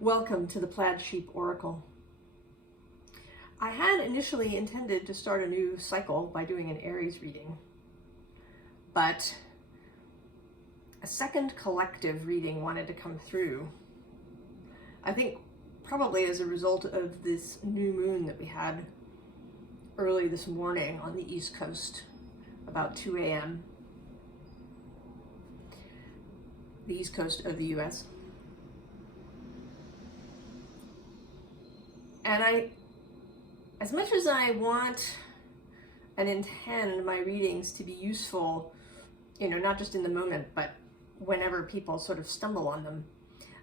Welcome to the Plaid Oracle. I had initially intended to start a new cycle by doing an Aries reading, but a second collective reading wanted to come through. I think probably as a result of this new moon that we had early this morning on the East Coast, about 2 a.m., the East Coast of the US. And as much as I want and intend my readings to be useful, not just in the moment, but whenever people sort of stumble on them,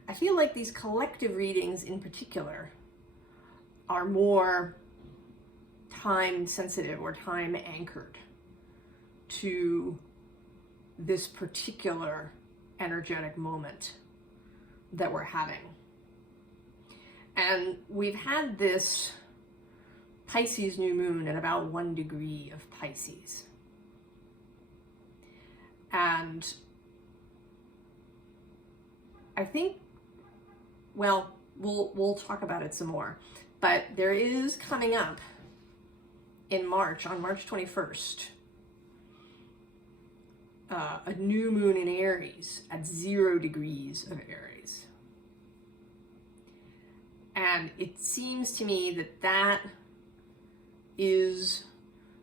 I feel like these collective readings in particular are more time sensitive or time anchored to this particular energetic moment that we're having. And we've had this Pisces new moon at about 1 degree of Pisces. And I think, well, we'll talk about it some more, but there is coming up in March, on March 21st, a new moon in Aries at 0 degrees of Aries. And it seems to me that that is,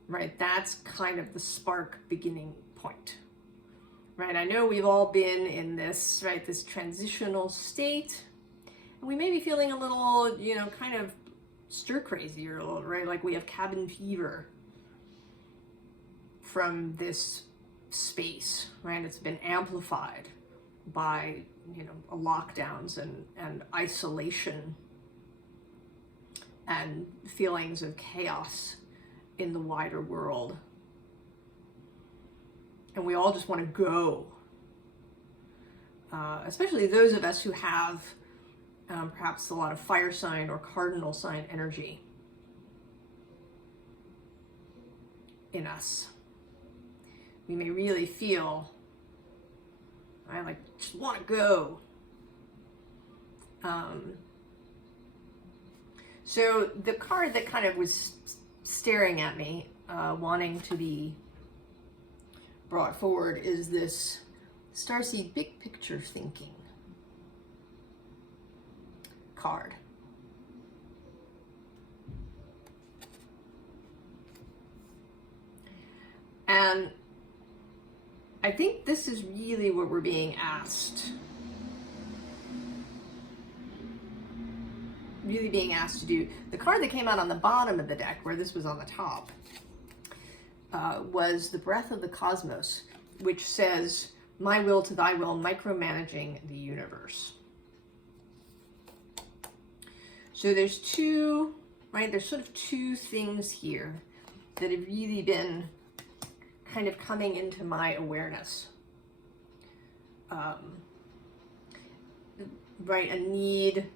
right, that's kind of the spark beginning point, right? I know we've all been in this, right, this transitional state, and we may be feeling a little, kind of stir crazy or a little, right? Like we have cabin fever from this space, right? It's been amplified by, lockdowns and isolation and feelings of chaos in the wider world. And we all just want to go. Especially those of us who have perhaps a lot of fire sign or cardinal sign energy in us. We may really feel, I just want to go. So the card that kind of was staring at me, wanting to be brought forward, is this Starseed Big Picture Thinking card. And I think this is really what we're being asked. Really being asked to do. The card that came out on the bottom of the deck, where this was on the top, was the Breath of the Cosmos, which says, "My will to thy will, micromanaging the universe." So there's two, right? There's sort of two things here that have really been kind of coming into my awareness. Right, a need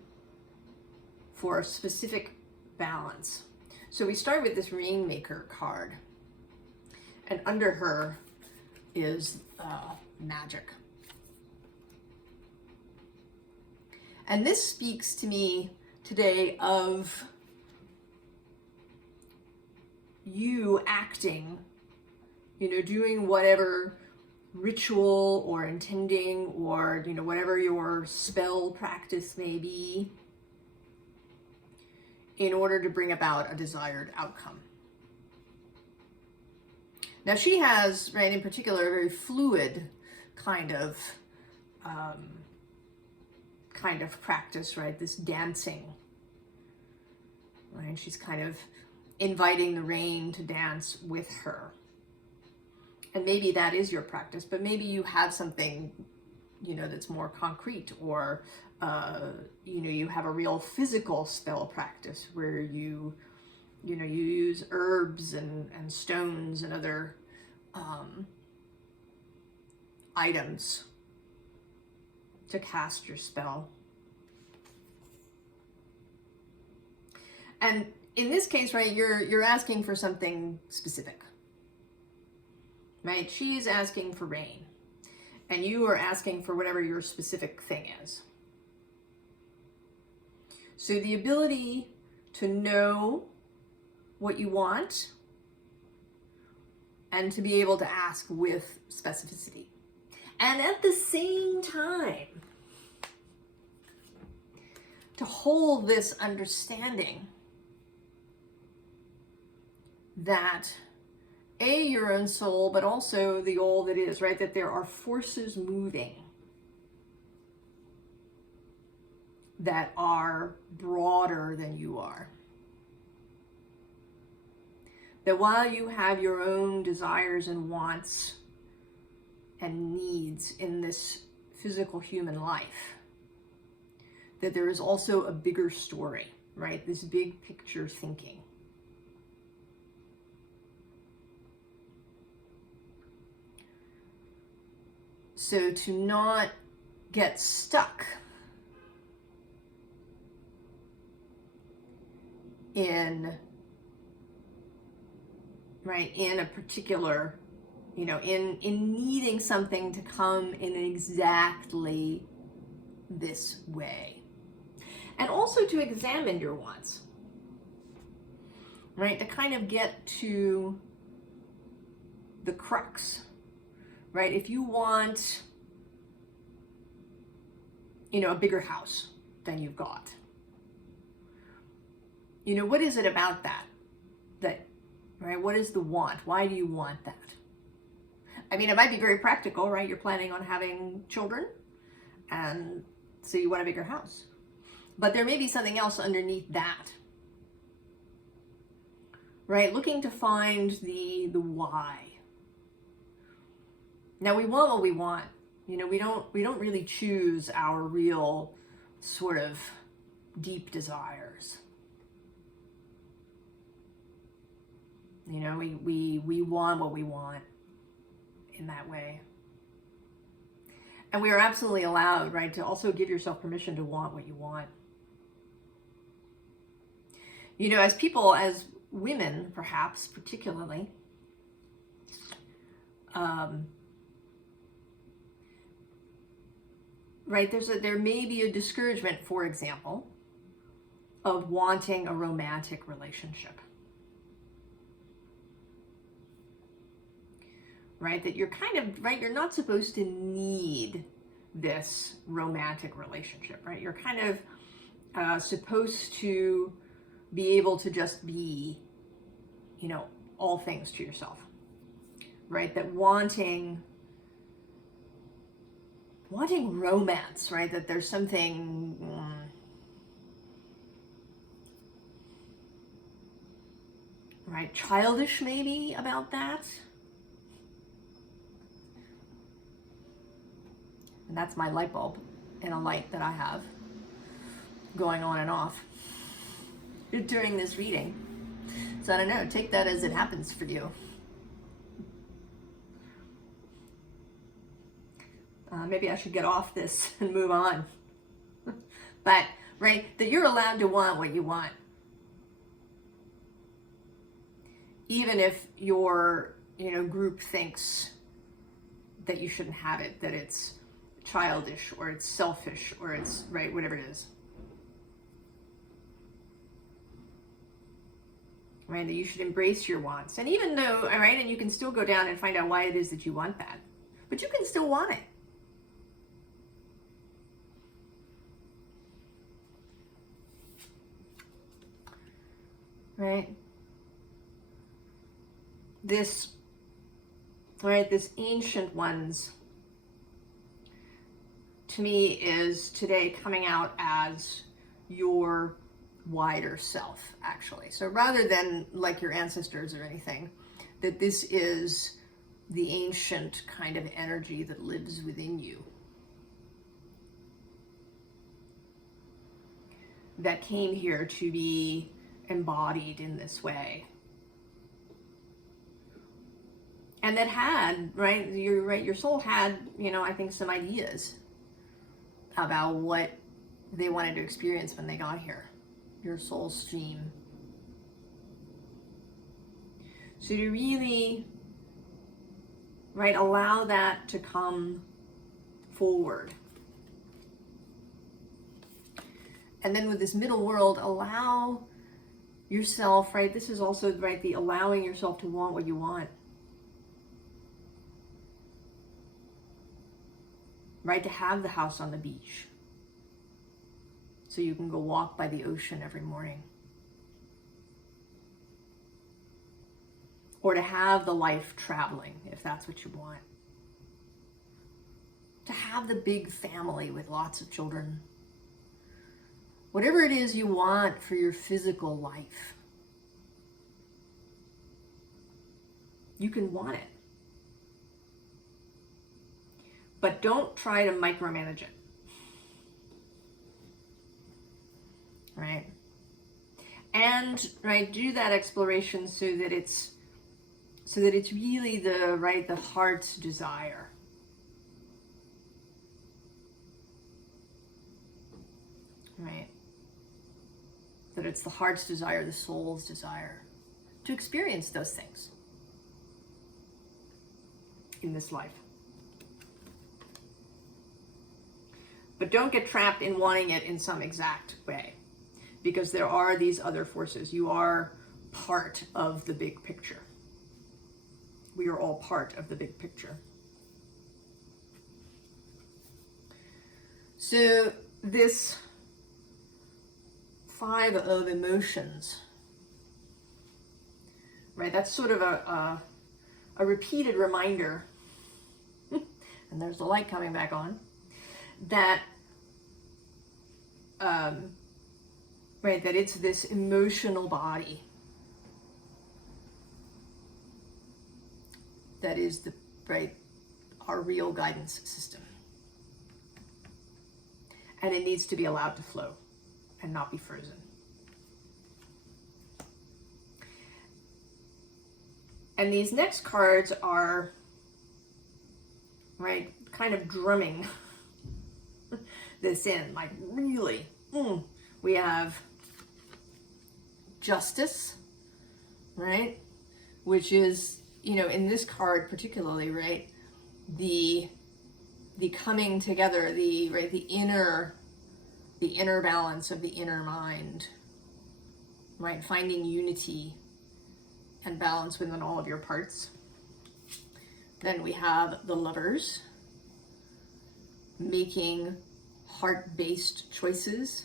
for a specific balance. So we start with this Rainmaker card, and under her is magic. And this speaks to me today of you acting, doing whatever ritual or intending or, whatever your spell practice may be, in order to bring about a desired outcome. Now she has, right, in particular, a very fluid kind of practice, right? This dancing, right? She's kind of inviting the rain to dance with her. And maybe that is your practice, but maybe you have something, that's more concrete, or you have a real physical spell practice where you use herbs and stones and other items to cast your spell. And in this case, right, you're asking for something specific, right? She's asking for rain, and you are asking for whatever your specific thing is. So the ability to know what you want and to be able to ask with specificity. And at the same time, to hold this understanding that your own soul, but also the all that is, right? That there are forces moving that are broader than you are. That while you have your own desires and wants and needs in this physical human life, that there is also a bigger story, right? This big picture thinking. So to not get stuck in, right, in a particular, in needing something to come in exactly this way. And also to examine your wants, right? To kind of get to the crux, right? If you want, a bigger house than you've got, what is it about that, right? What is the want? Why do you want that? I mean, it might be very practical, right? You're planning on having children, and so you want a bigger house. But there may be something else underneath that, right? Looking to find the why. Now, we want what we want. We don't really choose our real sort of deep desires. We want what we want in that way. And we are absolutely allowed, right, to also give yourself permission to want what you want. As people, as women, perhaps, particularly, right, there may be a discouragement, for example, of wanting a romantic relationship. Right, that you're kind of, right, you're not supposed to need this romantic relationship, right? You're kind of supposed to be able to just be, all things to yourself, right? That wanting romance, right? That there's something right, childish maybe about that. And that's my light bulb in a light that I have going on and off during this reading. So I don't know, take that as it happens for you. Maybe I should get off this and move on. But, right, that you're allowed to want what you want. Even if your, group thinks that you shouldn't have it, that it's childish or it's selfish or it's, right, whatever it is. Right, that you should embrace your wants. And even though, right, and you can still go down and find out why it is that you want that, but you can still want it. Right? This ancient ones, to me, is today coming out as your wider self, actually. So rather than like your ancestors or anything, that this is the ancient kind of energy that lives within you, that came here to be embodied in this way. And that had, right, your soul had, I think some ideas about what they wanted to experience when they got here. Your soul stream. So to really, right, allow that to come forward. And then with this middle world, allow yourself, right? This is also, right, the allowing yourself to want what you want. Right, to have the house on the beach so you can go walk by the ocean every morning. Or to have the life traveling, if that's what you want. To have the big family with lots of children. Whatever it is you want for your physical life, you can want it. But don't try to micromanage it. Right? And, right, do that exploration so that it's really the heart's desire. Right? That it's the heart's desire, the soul's desire to experience those things in this life. But don't get trapped in wanting it in some exact way, because there are these other forces. You are part of the big picture. We are all part of the big picture. So this 5 of emotions, right? That's sort of a repeated reminder, and there's the light coming back on, that right, that it's this emotional body that is the, right, our real guidance system. And it needs to be allowed to flow and not be frozen. And these next cards are, right, kind of drumming this in, like really. We have justice, right? Which is, in this card particularly, right, the coming together, the inner balance of the inner mind, right? Finding unity and balance within all of your parts. Then we have the Lovers, making heart-based choices,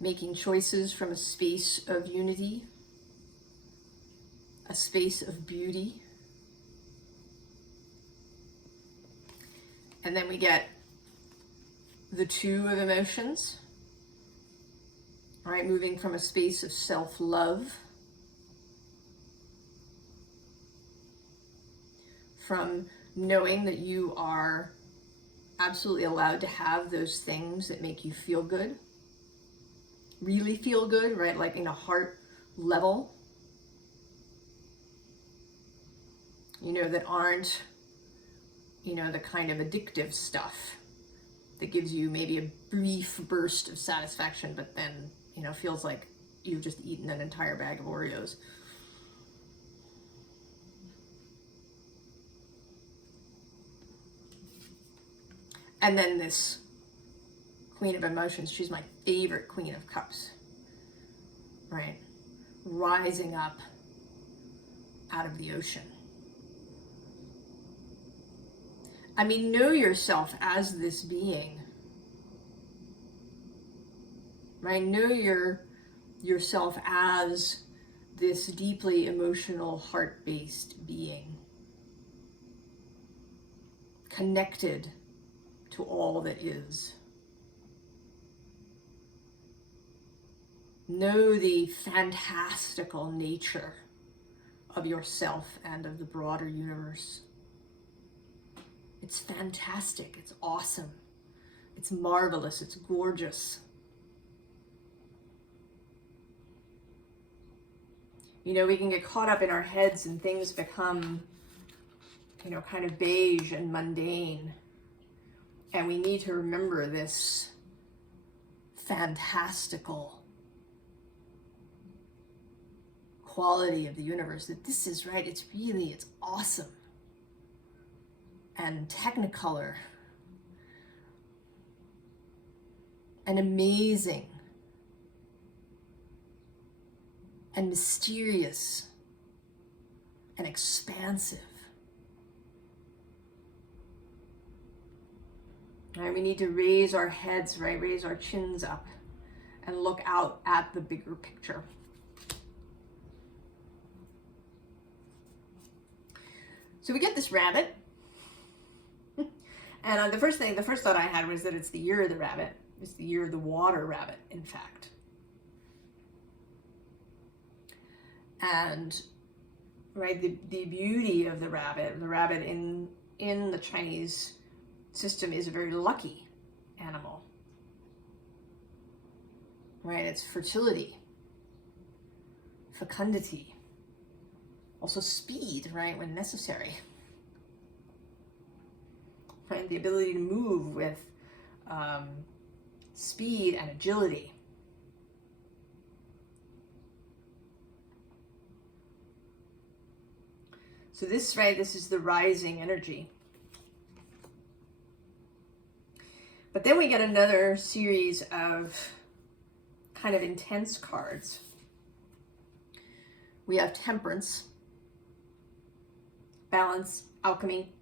making choices from a space of unity, a space of beauty. And then we get the 2 of emotions, right? Moving from a space of self-love, from knowing that you are absolutely allowed to have those things that make you feel good, really feel good, right? Like in a heart level, that aren't, the kind of addictive stuff that gives you maybe a brief burst of satisfaction, but then, feels like you've just eaten an entire bag of Oreos. And then this Queen of Emotions, she's my favorite Queen of Cups, right? Rising up out of the ocean. I mean, know yourself as this being, right? Know yourself as this deeply emotional, heart-based being, connected to all that is. Know the fantastical nature of yourself and of the broader universe. It's fantastic, it's awesome, it's marvelous, it's gorgeous. We can get caught up in our heads and things become, kind of beige and mundane. And we need to remember this fantastical quality of the universe, that this is, right, it's awesome. And Technicolor, and amazing and mysterious and expansive. Right, we need to raise our heads, right? Raise our chins up and look out at the bigger picture. So we get this rabbit. And the first thought I had was that it's the year of the rabbit. It's the year of the water rabbit, in fact. And right, the beauty of the rabbit in the Chinese system is a very lucky animal. Right, it's fertility, fecundity, also speed, right, when necessary. Right, the ability to move with speed and agility. So this, right, this is the rising energy. But then we get another series of kind of intense cards. We have temperance, balance, alchemy.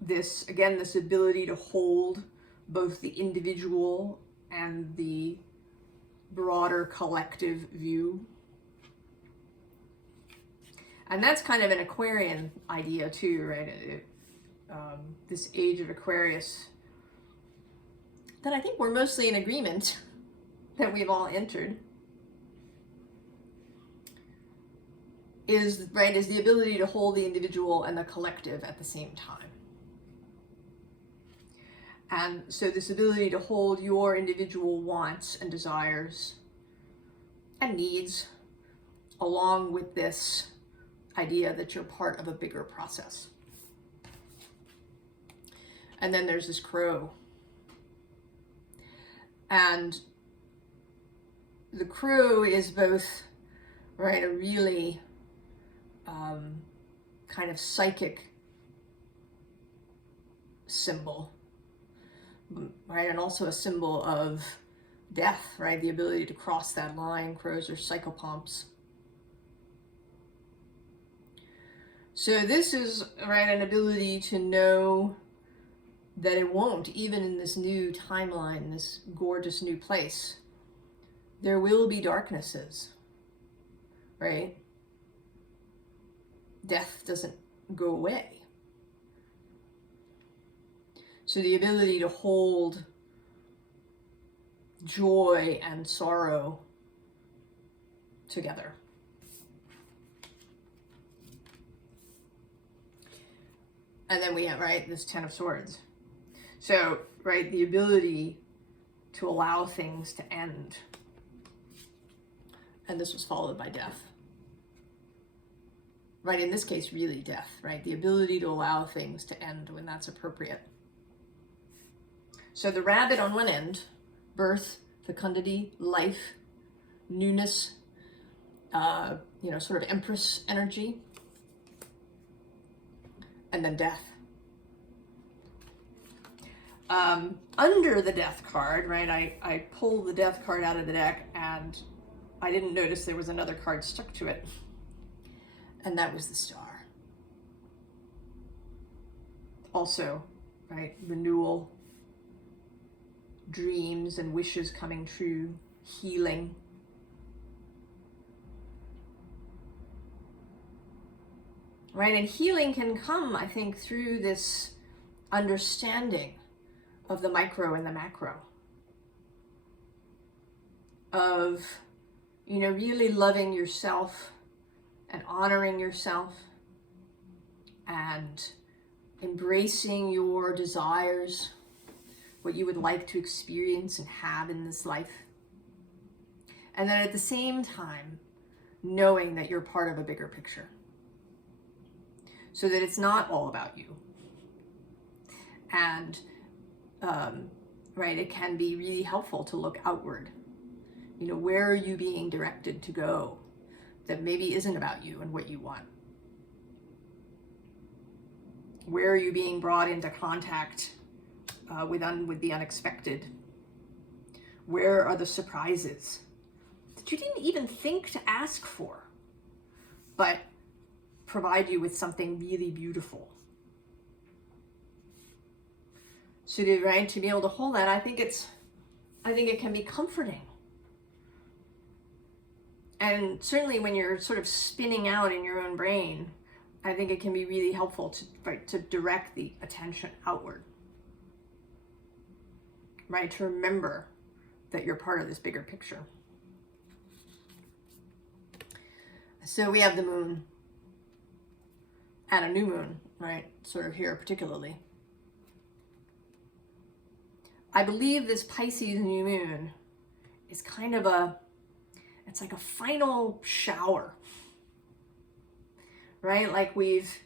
This ability to hold both the individual and the broader collective view. And that's kind of an Aquarian idea too, right? This age of Aquarius that I think we're mostly in agreement that we've all entered is the ability to hold the individual and the collective at the same time. And so this ability to hold your individual wants and desires and needs along with this idea that you're part of a bigger process. And then there's this crow. And the crow is both, right, a really kind of psychic symbol, right, and also a symbol of death, right, the ability to cross that line. Crows are psychopomps. So this is, right, an ability to know that it won't, even in this new timeline, this gorgeous new place, there will be darknesses, right? Death doesn't go away. So the ability to hold joy and sorrow together. And then we have, right, this Ten of Swords. So, right, the ability to allow things to end. And this was followed by death. Right, in this case, really death, right? The ability to allow things to end when that's appropriate. So the rabbit on one end, birth, fecundity, life, newness, sort of empress energy, and then death. Under the death card, right, I pulled the death card out of the deck and I didn't notice there was another card stuck to it. And that was the Star. Also, right, renewal, dreams and wishes coming true, healing. Right, and healing can come, I think, through this understanding of the micro and the macro. Of, really loving yourself and honoring yourself and embracing your desires, what you would like to experience and have in this life. And then at the same time, knowing that you're part of a bigger picture. So that it's not all about you. And, right, it can be really helpful to look outward. Where are you being directed to go that maybe isn't about you and what you want? Where are you being brought into contact with the unexpected? Where are the surprises that you didn't even think to ask for, but provide you with something really beautiful? So to be able to hold that, I think it can be comforting. And certainly when you're sort of spinning out in your own brain, I think it can be really helpful to direct the attention outward. Right? To remember that you're part of this bigger picture. So we have the moon and a new moon, right? Sort of here particularly. I believe this Pisces new moon is kind of it's like a final shower, right? Like we've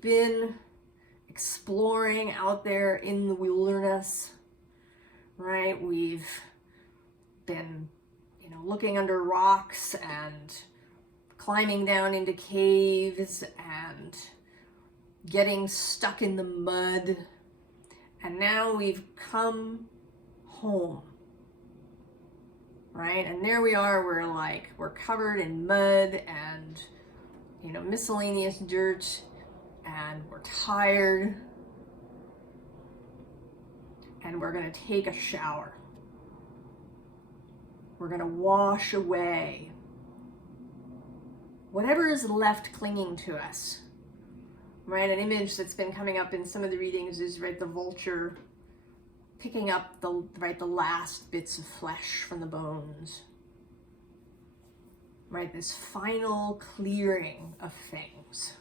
been exploring out there in the wilderness, right? We've been, looking under rocks and climbing down into caves and getting stuck in the mud. And now we've come home, right? And there we are, we're covered in mud and, miscellaneous dirt, and we're tired, and we're gonna take a shower. We're gonna wash away whatever is left clinging to us. Right, an image that's been coming up in some of the readings is the vulture picking up the last bits of flesh from the bones. Right, this final clearing of things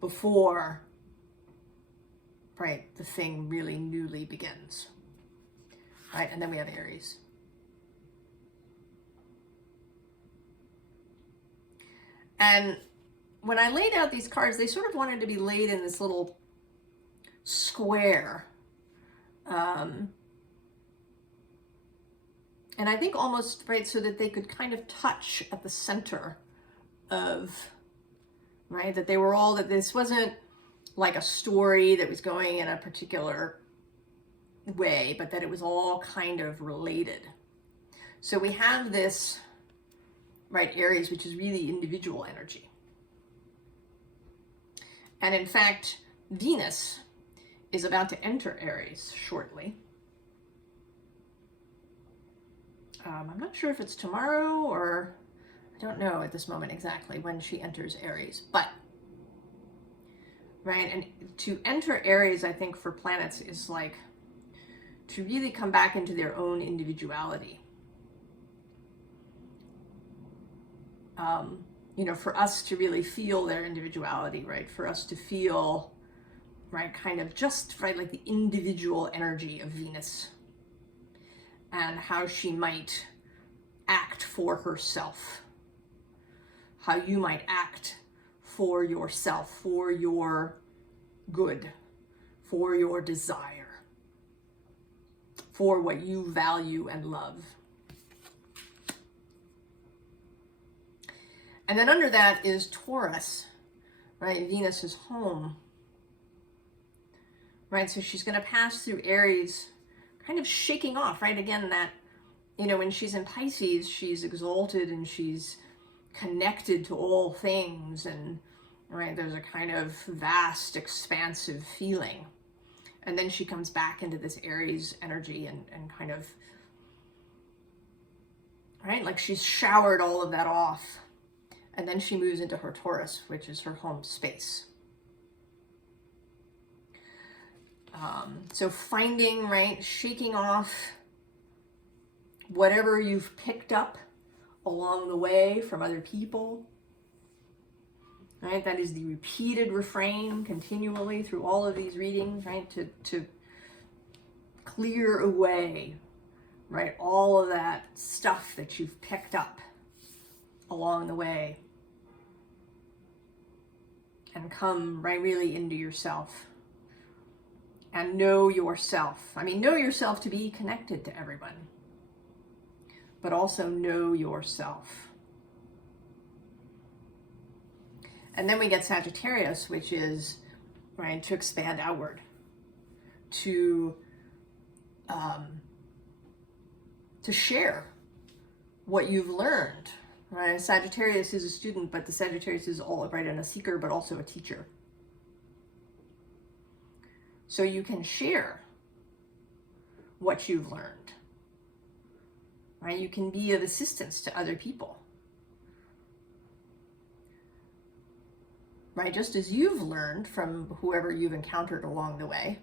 before the thing really newly begins. Right, and then we have Aries. And when I laid out these cards, they sort of wanted to be laid in this little square. And I think almost, so that they could kind of touch at the center of, that they were all, that this wasn't like a story that was going in a particular way, but that it was all kind of related. So we have this, Aries, which is really individual energy. And in fact, Venus is about to enter Aries shortly. I'm not sure if it's tomorrow or I don't know at this moment exactly when she enters Aries, but and to enter Aries, I think for planets is to really come back into their own individuality. For us to really feel their individuality, for us to feel, kind of just, like the individual energy of Venus and how she might act for herself, how you might act for yourself, for your good, for your desire, for what you value and love. And then under that is Taurus, Venus is home, so she's going to pass through Aries, kind of shaking off, again, that, when she's in Pisces, she's exalted and she's connected to all things, and, there's a kind of vast, expansive feeling. And then she comes back into this Aries energy and kind of, like she's showered all of that off. And then she moves into her Taurus, which is her home space. So finding, shaking off whatever you've picked up along the way from other people. That is the repeated refrain continually through all of these readings, to clear away, all of that stuff that you've picked up along the way. And come really into yourself and know yourself. Know yourself to be connected to everyone, but also know yourself. And then we get Sagittarius, which is, right? To expand outward, to share what you've learned. Right? Sagittarius is a student, but the Sagittarius is all right, and a seeker, but also a teacher. So you can share what you've learned. Right? You can be of assistance to other people. Right? Just as you've learned from whoever you've encountered along the way,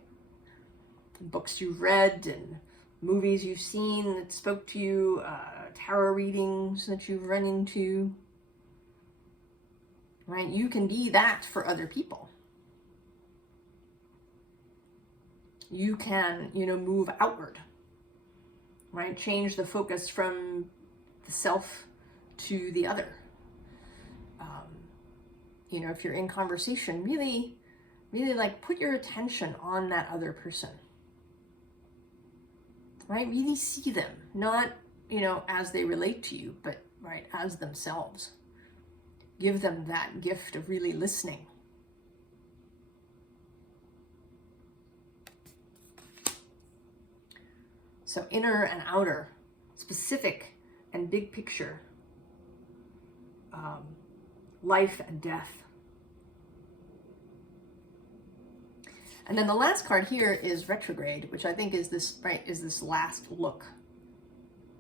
books you've read and movies you've seen that spoke to you, tarot readings that you've run into, right? You can be that for other people. You can, move outward, right? Change the focus from the self to the other. If you're in conversation, really, really like put your attention on that other person. Right? Really see them, not, as they relate to you, but right, as themselves. Give them that gift of really listening. So inner and outer, specific and big picture, life and death. And then the last card here is retrograde, which I think is this, right, is this last look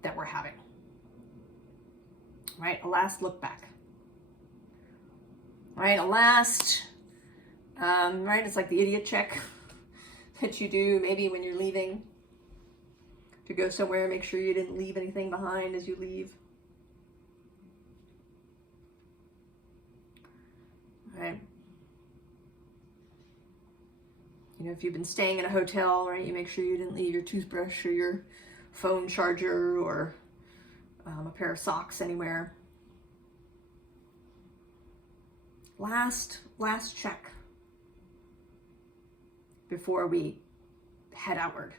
that we're having. Right, a last look back. Right, a last, right, it's like the idiot check that you do maybe when you're leaving to go somewhere, make sure you didn't leave anything behind as you leave. Right. If you've been staying in a hotel, right, you make sure you didn't leave your toothbrush or your phone charger or a pair of socks anywhere. Last check before we head outward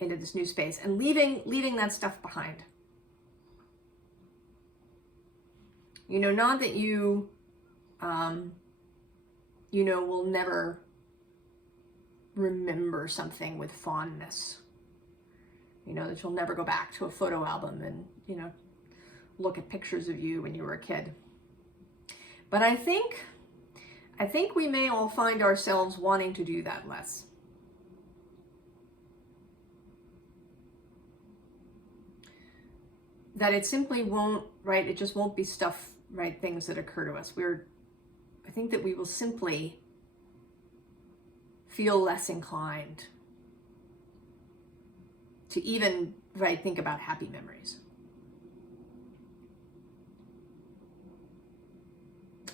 into this new space and leaving that stuff behind. Not that you will never remember something with fondness. That you'll never go back to a photo album and, look at pictures of you when you were a kid. But I think we may all find ourselves wanting to do that less. That it simply won't, right, it just won't be stuff, right, things that occur to us. I think that we will simply feel less inclined to even, right, think about happy memories.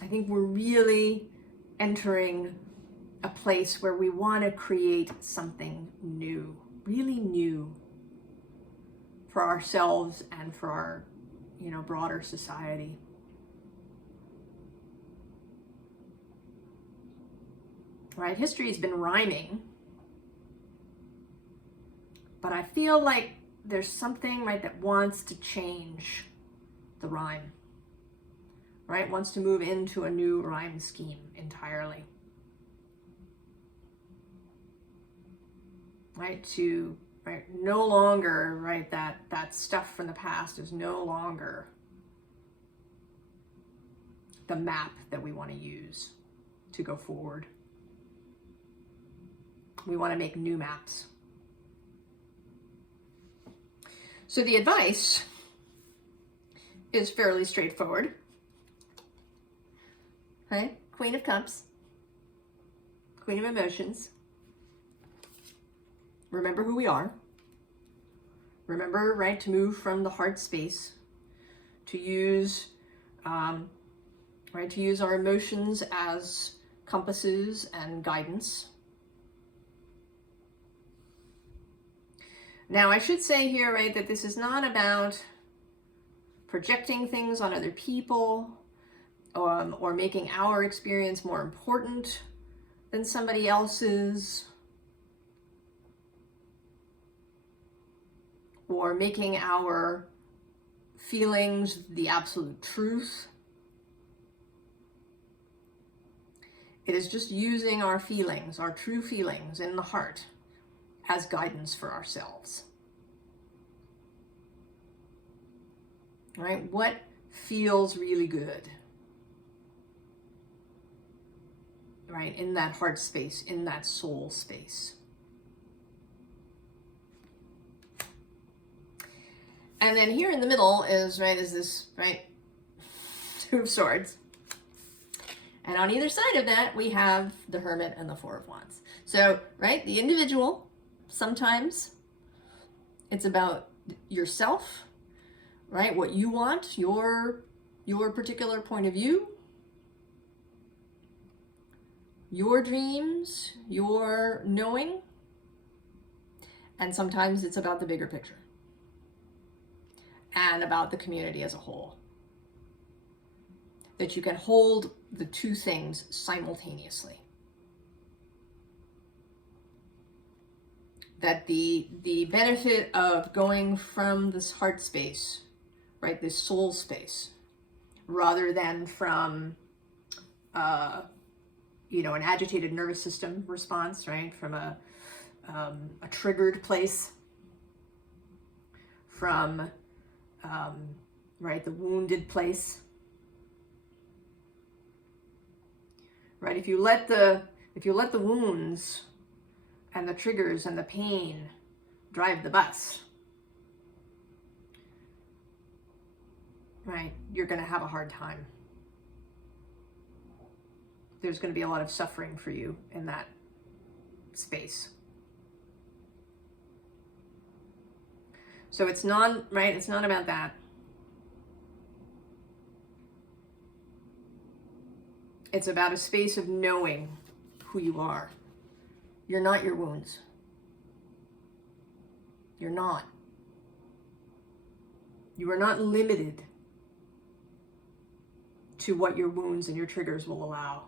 I think we're really entering a place where we want to create something new, really new for ourselves and for our, broader society. Right, history has been rhyming, but I feel like there's something, right, that wants to change the rhyme, right, wants to move into a new rhyme scheme entirely, right, no longer, right, that stuff from the past is no longer the map that we want to use to go forward. We want to make new maps. So the advice is fairly straightforward. Right? Queen of Cups. Queen of Emotions. Remember who we are. Remember, right, to move from the heart space, to use, right, to use our emotions as compasses and guidance. Now, I should say here, right, that this is not about projecting things on other people or making our experience more important than somebody else's, or making our feelings the absolute truth. It is just using our feelings, our true feelings in the heart, as guidance for ourselves. Right? What feels really good? Right? In that heart space, in that soul space. And then here in the middle is, right, is this, right, Two of Swords. And on either side of that, we have the Hermit and the Four of Wands. So, right, the individual, sometimes it's about yourself, right? What you want, your particular point of view, your dreams, your knowing. And sometimes it's about the bigger picture and about the community as a whole. That you can hold the two things simultaneously. That the benefit of going from this heart space, right, this soul space, rather than from, you know, an agitated nervous system response, right, from a triggered place, from, right, the wounded place. Right, if you let the wounds and the triggers and the pain drive the bus, right, you're going to have a hard time. There's going to be a lot of suffering for you in that space. So it's not, right, it's not about that. It's about a space of knowing who you are. You're not your wounds. You're not. You are not limited to what your wounds and your triggers will allow.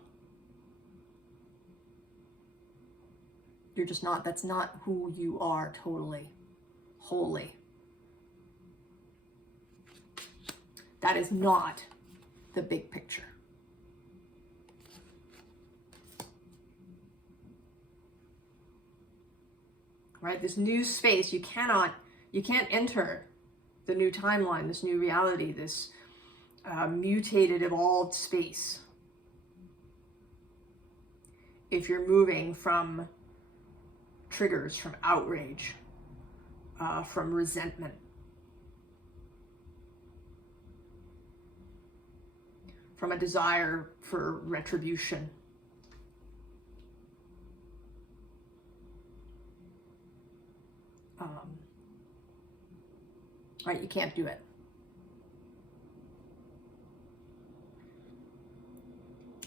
You're just not. That's not who you are totally, wholly. That is not the big picture. Right? This new space, you can't enter the new timeline, this new reality, this mutated, evolved space if you're moving from triggers, from outrage, from resentment, from a desire for retribution. Right, you can't do it.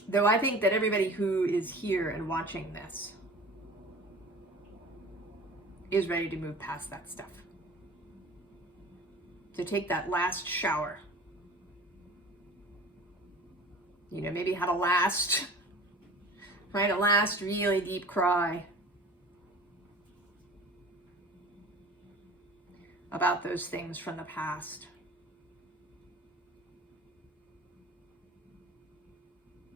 Though I think that everybody who is here and watching this is ready to move past that stuff. To take that last shower. You know, maybe have a last, right, a last really deep cry about those things from the past.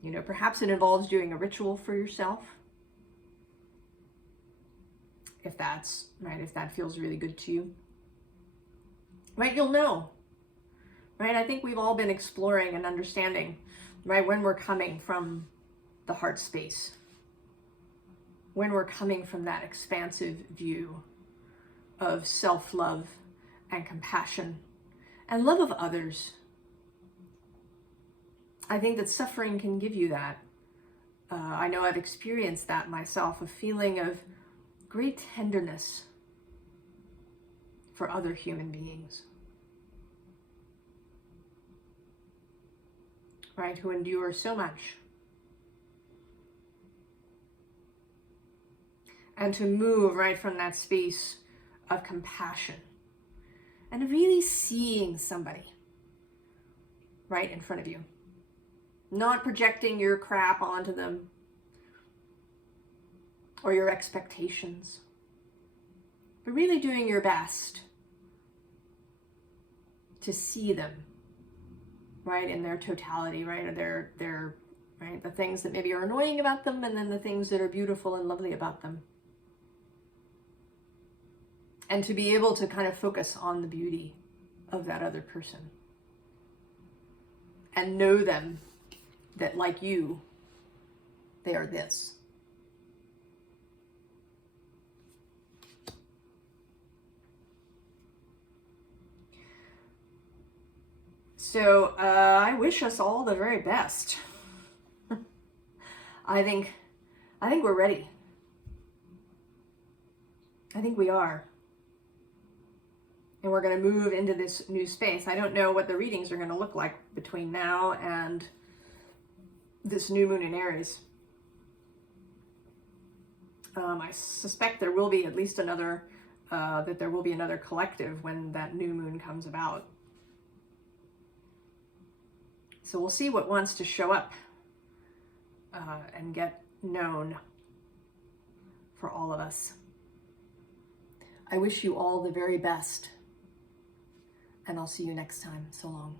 You know, perhaps it involves doing a ritual for yourself. If that's, right, if that feels really good to you. Right, you'll know. Right, I think we've all been exploring and understanding, right, when we're coming from the heart space. When we're coming from that expansive view of self-love and compassion and love of others. I think that suffering can give you that. I know I've experienced that myself, a feeling of great tenderness for other human beings. Right, who endure so much. And to move right from that space of compassion and really seeing somebody right in front of you. Not projecting your crap onto them or your expectations, but really doing your best to see them right in their totality, right, or their right? The things that maybe are annoying about them, and then the things that are beautiful and lovely about them. And to be able to kind of focus on the beauty of that other person. And know them, that like you, they are this. So I wish us all the very best. I think we're ready. I think we are. And we're going to move into this new space. I don't know what the readings are going to look like between now and this new moon in Aries. I suspect there will be at least another, that there will be another collective when that new moon comes about. So we'll see what wants to show up and get known for all of us. I wish you all the very best, and I'll see you next time. So long.